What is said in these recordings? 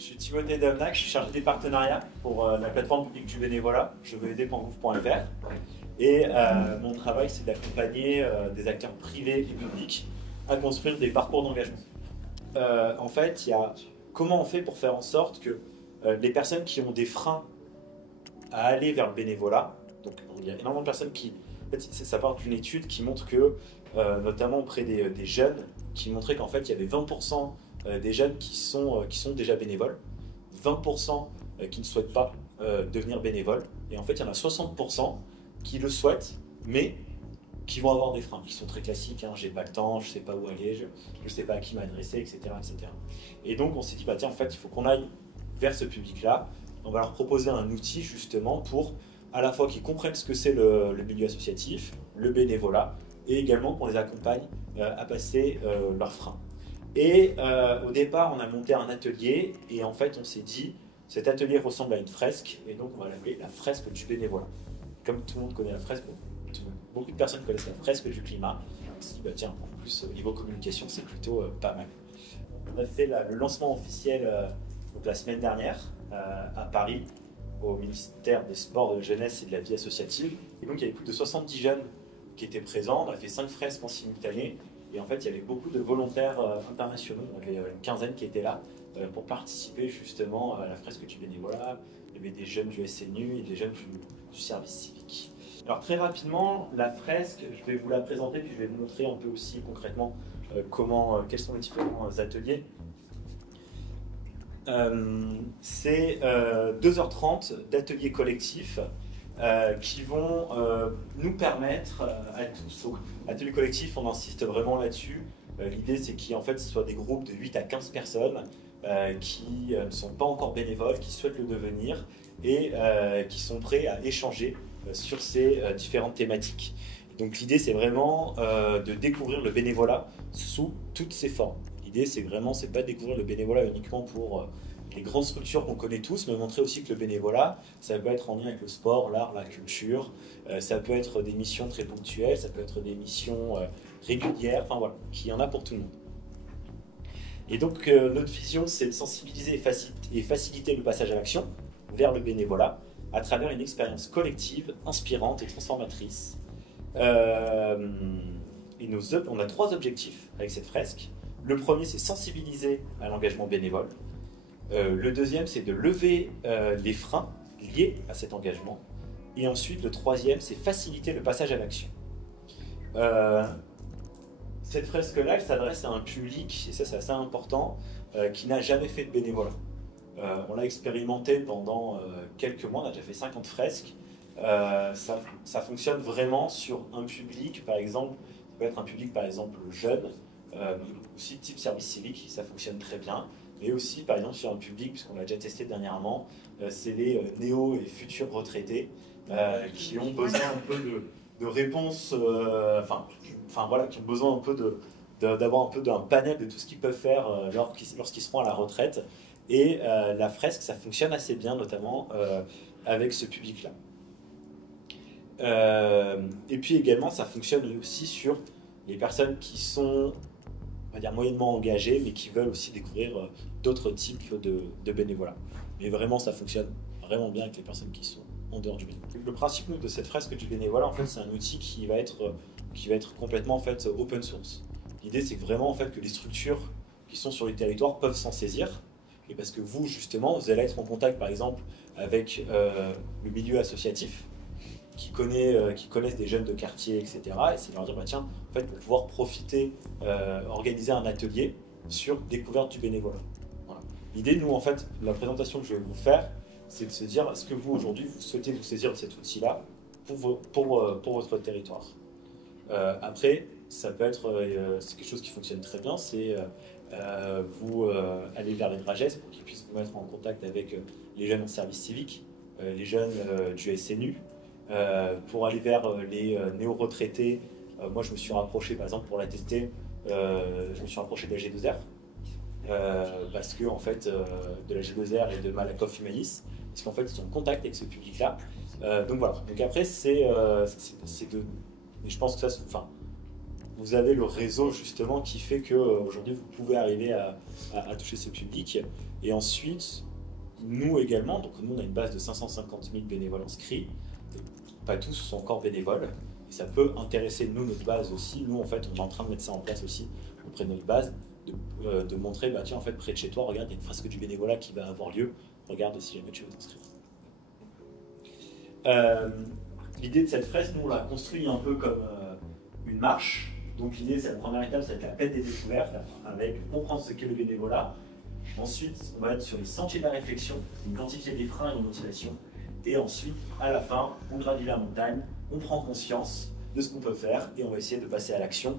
Je suis Timothée Damnac, je suis chargé des partenariats pour la plateforme publique du bénévolat, jeveuxaider.gouv.fr. Et mon travail, c'est d'accompagner des acteurs privés et publics à construire des parcours d'engagement. En fait, comment on fait pour faire en sorte que les personnes qui ont des freins à aller vers le bénévolat, donc il y a énormément de personnes qui... En fait, ça part d'une étude qui montre que, notamment auprès des jeunes, qui montrait qu'en fait, il y avait 20% des jeunes qui sont déjà bénévoles, 20% qui ne souhaitent pas devenir bénévoles, et en fait, il y en a 60% qui le souhaitent, mais qui vont avoir des freins, qui sont très classiques, hein, j'ai pas le temps, je sais pas où aller, je sais pas à qui m'adresser, etc., etc. Et donc, on s'est dit, bah, tiens, en fait, il faut qu'on aille vers ce public-là, on va leur proposer un outil justement pour à la fois qu'ils comprennent ce que c'est le milieu associatif, le bénévolat, et également qu'on les accompagne à passer leurs freins. Et au départ, on a monté un atelier, et en fait, on s'est dit, cet atelier ressemble à une fresque, et donc on va l'appeler la fresque du bénévolat. Comme tout le monde connaît la fresque, beaucoup de personnes connaissent la fresque du climat, on s'est dit, bah, tiens, en plus, au niveau communication, c'est plutôt pas mal. On a fait le lancement officiel donc la semaine dernière à Paris, au ministère des Sports, de la Jeunesse et de la Vie associative. Et donc, il y avait plus de 70 jeunes qui étaient présents. On a fait 5 fresques en simultané. Et en fait, il y avait beaucoup de volontaires internationaux. On avait une quinzaine qui étaient là pour participer justement à la fresque du bénévolat. Il y avait des jeunes du SNU et des jeunes du service civique. Alors, très rapidement, la fresque, je vais vous la présenter, puis je vais vous montrer un peu aussi concrètement quels sont les différents ateliers. C'est 2h30 d'ateliers collectifs qui vont nous permettre à tous. Donc, ateliers collectifs, on insiste vraiment là-dessus. L'idée, c'est qu'en fait, ce soit des groupes de 8 à 15 personnes qui ne sont pas encore bénévoles, qui souhaitent le devenir et qui sont prêts à échanger sur ces différentes thématiques. Donc l'idée, c'est vraiment de découvrir le bénévolat sous toutes ses formes. L'idée, c'est pas de découvrir le bénévolat uniquement pour les grandes structures qu'on connaît tous, mais montrer aussi que le bénévolat, ça peut être en lien avec le sport, l'art, la culture, ça peut être des missions très ponctuelles, ça peut être des missions régulières, enfin voilà, qu'il y en a pour tout le monde. Et donc notre vision, c'est de sensibiliser et faciliter le passage à l'action vers le bénévolat à travers une expérience collective, inspirante et transformatrice. Et on a 3 objectifs avec cette fresque. Le premier, c'est sensibiliser à l'engagement bénévole. Le deuxième, c'est de lever les freins liés à cet engagement. Et ensuite, le troisième, c'est faciliter le passage à l'action. Cette fresque-là, elle s'adresse à un public, et ça c'est assez important, qui n'a jamais fait de bénévolat. On l'a expérimenté pendant quelques mois, on a déjà fait 50 fresques. Ça fonctionne vraiment sur un public, par exemple, ça peut être un public par exemple jeune, aussi type service civique, ça fonctionne très bien, mais aussi par exemple sur un public, puisqu'on l'a déjà testé dernièrement, c'est les néo et futurs retraités qui ont besoin un peu de réponses, voilà, qui ont besoin un peu d'avoir un peu d'un panel de tout ce qu'ils peuvent faire lorsqu'ils seront à la retraite. Et la fresque, ça fonctionne assez bien, notamment avec ce public-là. Et puis également, ça fonctionne aussi sur les personnes qui sont, on va dire, moyennement engagées, mais qui veulent aussi découvrir d'autres types de bénévolat. Mais vraiment, ça fonctionne vraiment bien avec les personnes qui sont en dehors du bénévolat. Le principe de cette fresque du bénévolat, en fait, c'est un outil qui va être complètement en fait, open source. L'idée, c'est que vraiment en fait, que les structures qui sont sur le territoire peuvent s'en saisir. Et parce que vous, justement, vous allez être en contact, par exemple, avec le milieu associatif, qui connaissent des jeunes de quartier, etc. Et c'est de leur dire, bah, tiens, en fait, pour pouvoir profiter, organiser un atelier sur découverte du bénévolat. Voilà. L'idée, nous, en fait, la présentation que je vais vous faire, c'est de se dire, est-ce que vous, aujourd'hui, vous souhaitez vous saisir de cet outil-là pour votre territoire. Après, ça peut être, c'est quelque chose qui fonctionne très bien, c'est vous aller vers les Drages pour qu'ils puissent vous mettre en contact avec les jeunes en service civique, les jeunes du SNU, pour aller vers les néo-retraités. Moi, je me suis rapproché, par exemple, pour la tester, je me suis rapproché de la G2R, parce que, en fait, de la G2R et de Malakoff Humanis, parce qu'en fait, ils sont en contact avec ce public-là. Donc voilà. Donc après, c'est de... Et je pense que ça, enfin, vous avez le réseau justement qui fait qu'aujourd'hui vous pouvez arriver à toucher ce public. Et ensuite, nous également, donc nous on a une base de 550 000 bénévoles inscrits, pas tous sont encore bénévoles, et ça peut intéresser nous, notre base aussi. Nous en fait on est en train de mettre ça en place aussi auprès de notre base, de montrer, bah tiens en fait près de chez toi, regarde il y a une fresque du bénévolat qui va avoir lieu, regarde si jamais tu veux t'inscrire. L'idée de cette fresque, nous on l'a construit un peu comme une marche. Donc l'idée, c'est la première étape, c'est la fête des découvertes, avec comprendre ce qu'est le bénévolat. Ensuite, on va être sur les sentiers de la réflexion, identifier les freins et les motivations. Et ensuite, à la fin, on gravit la montagne, on prend conscience de ce qu'on peut faire et on va essayer de passer à l'action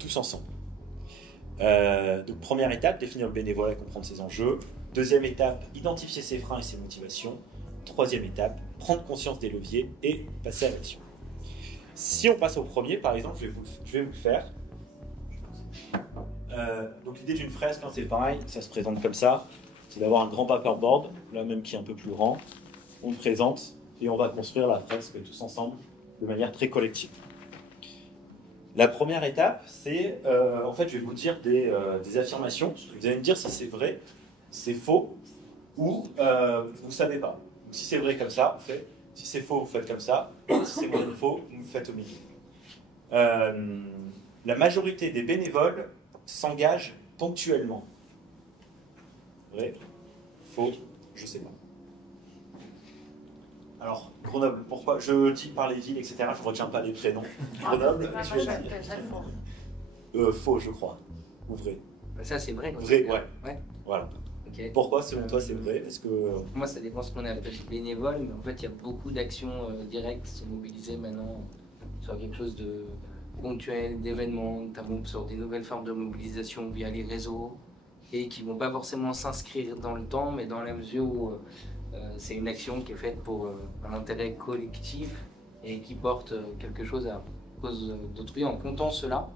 tous ensemble. Donc première étape, définir le bénévolat et comprendre ses enjeux. Deuxième étape, identifier ses freins et ses motivations. Troisième étape, prendre conscience des leviers et passer à l'action. Si on passe au premier, par exemple, je vais vous le faire. Donc l'idée d'une fresque, c'est pareil, ça se présente comme ça. C'est d'avoir un grand paperboard, là même qui est un peu plus grand. On le présente et on va construire la fresque tous ensemble de manière très collective. La première étape, c'est, en fait, je vais vous dire des affirmations. Vous allez me dire si c'est vrai, c'est faux ou vous ne savez pas. Donc, si c'est vrai comme ça, vous faites. Si c'est faux, vous faites comme ça. Si c'est faux, vous faites au milieu. La majorité des bénévoles s'engagent ponctuellement. Vrai? Faux? Je ne sais pas. Alors, Grenoble, pourquoi? Je dis par les villes, etc. Je ne retiens pas les prénoms. Grenoble, tu veux dire? Faux, je crois. Ou vrai? Ça, c'est vrai. Vrai, ouais. Voilà. Okay. Pourquoi, selon toi, c'est vrai? Parce que... Pour moi, ça dépend de ce qu'on appelle bénévole, mais en fait, il y a beaucoup d'actions directes qui sont mobilisées maintenant sur quelque chose de ponctuel, d'événements, notamment sur des nouvelles formes de mobilisation via les réseaux, et qui ne vont pas forcément s'inscrire dans le temps, mais dans la mesure où c'est une action qui est faite pour un intérêt collectif et qui porte quelque chose à cause d'autrui. En comptant cela,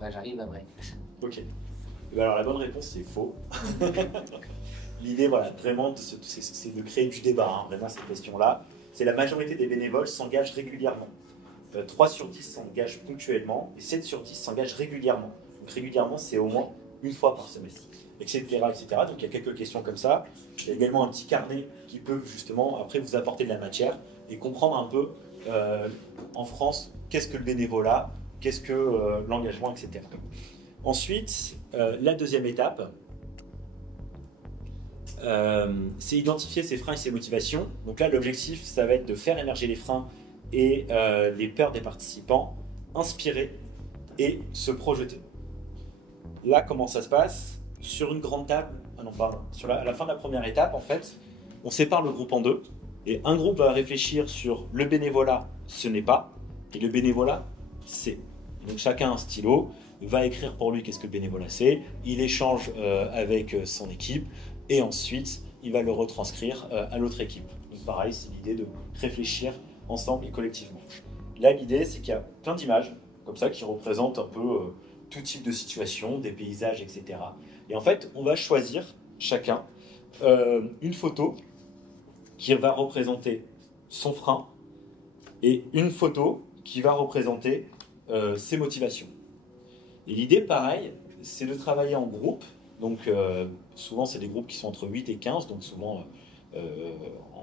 bah, j'arrive à vrai. Ok. Alors la bonne réponse, c'est faux. L'idée, voilà, vraiment, c'est de créer du débat, hein, vraiment, cette question-là. C'est la majorité des bénévoles s'engagent régulièrement. 3 sur 10 s'engagent ponctuellement et 7 sur 10 s'engagent régulièrement. Donc régulièrement, c'est au moins une fois par semestre, etc., etc. Donc il y a quelques questions comme ça. Il y a également un petit carnet qui peut justement, après, vous apporter de la matière et comprendre un peu, en France, qu'est-ce que le bénévolat, qu'est-ce que l'engagement, etc. Ensuite, la deuxième étape, c'est identifier ses freins et ses motivations. Donc là, l'objectif, ça va être de faire émerger les freins et les peurs des participants, inspirer et se projeter. Là, comment ça se passe? Sur une grande table, à la fin de la première étape, en fait, on sépare le groupe en deux. Et un groupe va réfléchir sur le bénévolat, ce n'est pas, et le bénévolat, c'est. Donc chacun a un stylo, va écrire pour lui qu'est-ce que le bénévolat c'est, il échange avec son équipe et ensuite il va le retranscrire à l'autre équipe. Donc pareil, c'est l'idée de réfléchir ensemble et collectivement. Là, l'idée, c'est qu'il y a plein d'images comme ça qui représentent un peu tout type de situation, des paysages, etc. Et en fait, on va choisir chacun une photo qui va représenter son frein et une photo qui va représenter ses motivations. Et l'idée, pareil, c'est de travailler en groupe. Donc, souvent, c'est des groupes qui sont entre 8 et 15, donc souvent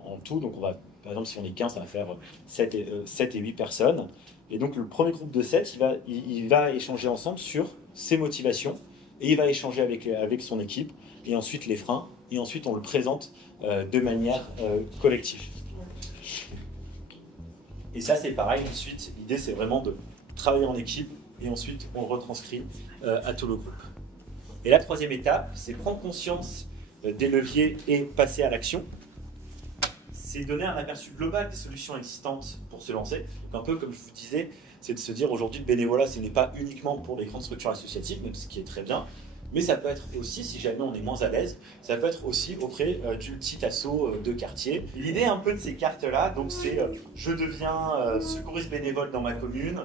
en tout. Donc, on va, par exemple, si on est 15, ça va faire 7 et 8 personnes. Et donc, le premier groupe de 7, il va échanger ensemble sur ses motivations et il va échanger avec son équipe et ensuite les freins. Et ensuite, on le présente de manière collective. Et ça, c'est pareil. Ensuite, l'idée, c'est vraiment de travailler en équipe et ensuite, on le retranscrit à tout le groupe. Et la troisième étape, c'est prendre conscience des leviers et passer à l'action. C'est donner un aperçu global des solutions existantes pour se lancer. Donc un peu comme je vous disais, c'est de se dire aujourd'hui le bénévolat, ce n'est pas uniquement pour les grandes structures associatives, même ce qui est très bien, mais ça peut être aussi, si jamais on est moins à l'aise, ça peut être aussi auprès du petit asso de quartier. L'idée un peu de ces cartes-là, donc c'est je deviens secouriste bénévole dans ma commune,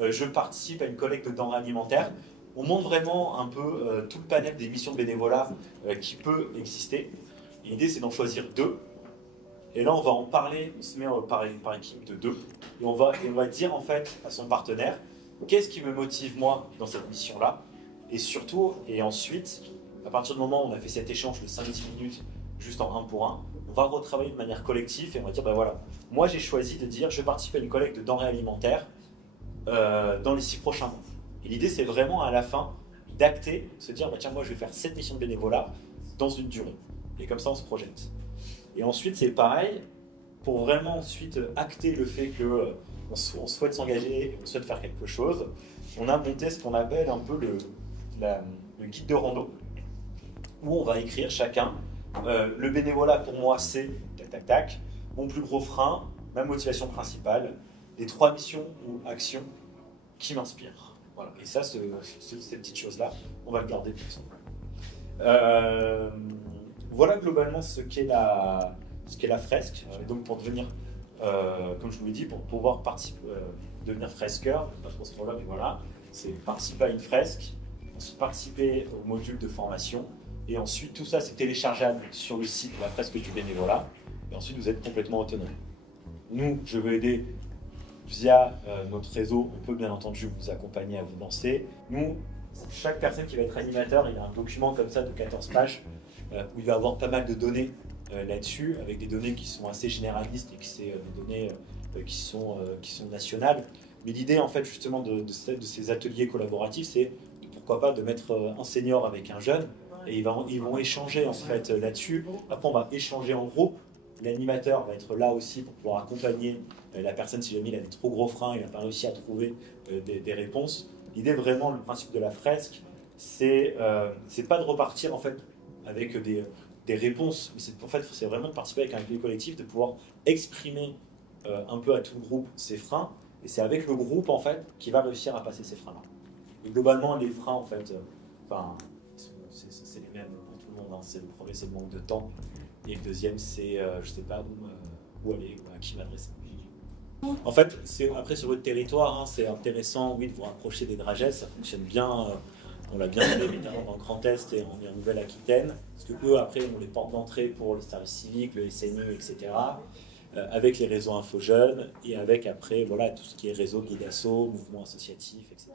je participe à une collecte de denrées alimentaires. On montre vraiment un peu tout le panel des missions de bénévolat qui peut exister. L'idée, c'est d'en choisir 2. Et là, on va en parler, on se met par équipe de 2. Et on va dire en fait à son partenaire, qu'est-ce qui me motive moi dans cette mission-là, et surtout, et ensuite, à partir du moment où on a fait cet échange de 5-10 minutes, juste en 1 pour 1, on va retravailler de manière collective et on va dire, ben voilà, moi j'ai choisi de dire, je participe à une collecte de denrées alimentaires dans les 6 prochains mois. Et l'idée, c'est vraiment à la fin d'acter, de se dire, bah, tiens, moi je vais faire cette mission de bénévolat dans une durée. Et comme ça, on se projette. Et ensuite, c'est pareil, pour vraiment ensuite acter le fait qu'on souhaite s'engager, on souhaite faire quelque chose, on a monté ce qu'on appelle un peu le guide de rando, où on va écrire chacun, le bénévolat pour moi c'est tac tac tac, mon plus gros frein, ma motivation principale, les 3 missions ou actions qui m'inspirent. Voilà. Et ça, ces petites choses-là, on va le garder plus simple. Voilà globalement ce qu'est la fresque. Et donc pour devenir, comme je vous l'ai dit, pour pouvoir devenir fresqueur, pas trop ce problème, mais voilà, c'est participer à une fresque, ensuite participer au module de formation, et ensuite tout ça c'est téléchargeable sur le site de la fresque du bénévolat, et ensuite vous êtes complètement autonome. Nous, je veux aider via notre réseau, on peut bien entendu vous accompagner à vous lancer. Nous, chaque personne qui va être animateur, il a un document comme ça de 14 pages où il va avoir pas mal de données là-dessus, avec des données qui sont assez généralistes et que c'est des données qui sont nationales. Mais l'idée en fait justement de ces ateliers collaboratifs, c'est pourquoi pas de mettre un senior avec un jeune et ils vont échanger en fait là-dessus. Après on va échanger en groupe. L'animateur va être là aussi pour pouvoir accompagner la personne si jamais il a des trop gros freins, il n'a pas réussi à trouver des réponses. L'idée vraiment, le principe de la fresque, c'est pas de repartir en fait avec des réponses, mais c'est vraiment de participer avec un atelier collectif, de pouvoir exprimer un peu à tout le groupe ses freins, et c'est avec le groupe en fait qui va réussir à passer ces freins-là. Et globalement, les freins en fait, c'est les mêmes pour tout le monde. Hein. Le premier, c'est le manque de temps. Et le deuxième, c'est je ne sais pas où aller, à qui m'adresser. En fait, après sur votre territoire, hein, c'est intéressant oui, de vous rapprocher des Dragettes, ça fonctionne bien, on l'a bien fait évidemment dans le Grand Est et en Nouvelle-Aquitaine, parce que eux après ont les portes d'entrée pour le service civique, le SNU, etc. Avec les réseaux Info Jeunes et avec après voilà, tout ce qui est réseau Guidasso, mouvement associatif, etc.